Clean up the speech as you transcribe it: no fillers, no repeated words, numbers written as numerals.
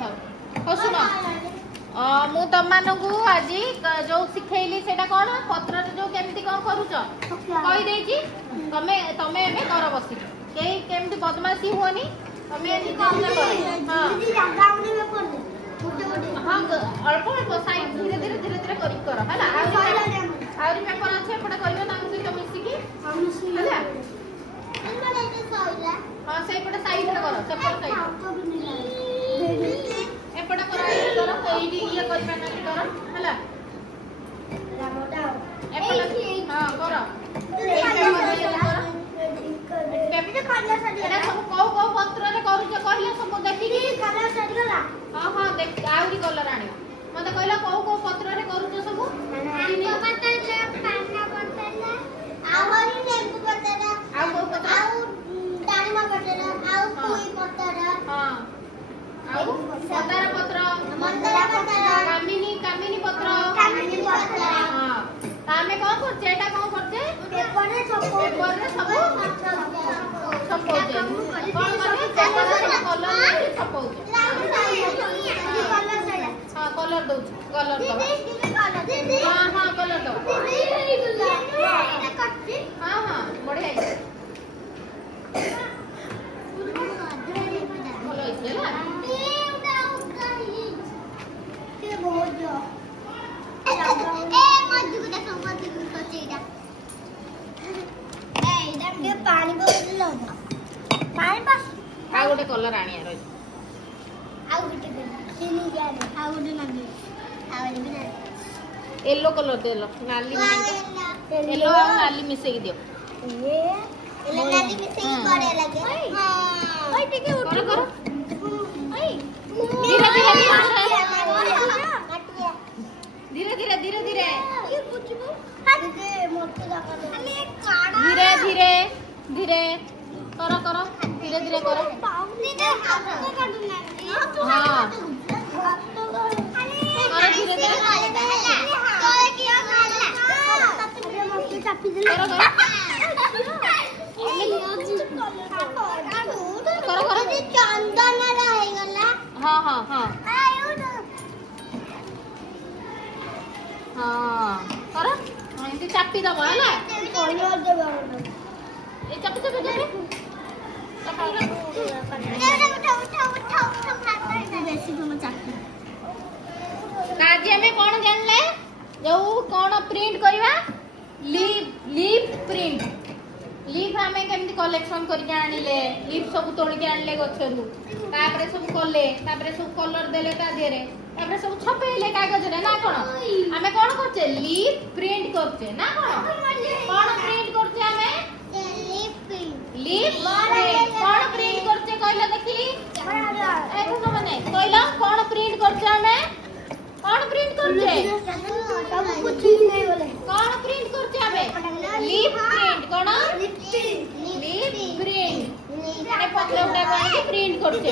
हो सुन मु तुम मानू आज जो शिखेली सेटा कौन पत्र जो केमती कौन करूच कही देची तमे तमे एमे कर बसी केही केमती बदमाशी हुओनी तमे एनी काम ना कर हां अल्प अल्प साइड धीरे धीरे धीरे धीरे कर हैला आउरी पेपर अच्छे एपटे करियो ना सहित मिसिकी हैला हां से एपटे साइड रे कर सेपट साइड एपटे कर एइडी ये करि पाना कर हैला एपटे हां कर को पत्र रे करूछ कहले सब देखि कलर सेट गला हां हां देख आउरी कलर आनी मते कहला को पत्र रे करूछ सब टमाटर ले पाना पतला आवरी लेंबू पतला आउ को पत्र आउ दानिमा पतला आउ कोई पत्र हां आउ मंदार पत्र कामिनी पत्र हां तामे कोन करछे एटा कोन करछे पेपर रे सब छपौजे कोन करे पेपर रे कलर रे छपौजे हां कलर दउ कलर दो हां हां कलर दो हां हां बढ़िया है बोलो इसे ना के बहुत जो ए मजू को देखो चीटा ए इधर के पानी बोतल लो पानी पास आ गोटे कलर आनी रो आ गोटे चीनी जाने आ गोटे नदी आ गोटे ना येलो कलर दे लो नाली नहीं येलो और नाली मिसे दियो ये येलो नाली मिसे ही बड़े लगे हां ओए ठीक है उठ करो ओए धीरे धीरे धीरे धीरे धीरे ये कुछ दे मोटे लगा धीरे धीरे धीरे करो करो धीरे धीरे करो हां करो धीरे धीरे करो करो करो चंदन रहेगला हां हां हां हां करो एंती चापी दबो हैला कोइनो दे बारो ए चापी दबो चापी उठा बेसी हम चापी काजी हमें कोन जानले जो कोन प्रिंट करबा लीफ प्रिंट लीफ हमें केमती कलेक्शन करके आनिले लीफ सब तोड़ के आनिले गछरु तापरे सब कले तापरे सब कलर देले ता देरे तापरे सब छपेले कागज रे ना कोन हमें कोन करछे लीफ प्रिंट करछे ना कोन प्रिंट करछे हमें लीफ कोन प्रिंट करछे कहला देखी ए तो माने कहला कोन प्रिंट करछे हमें कोन प्रिंट करछे सब कुछ नहीं बोले कोन प्रिंट करछे हमें लीफ प्रिंट कोन लीफ प्रिंट ए पत्र उठा कोन प्रिंट करछे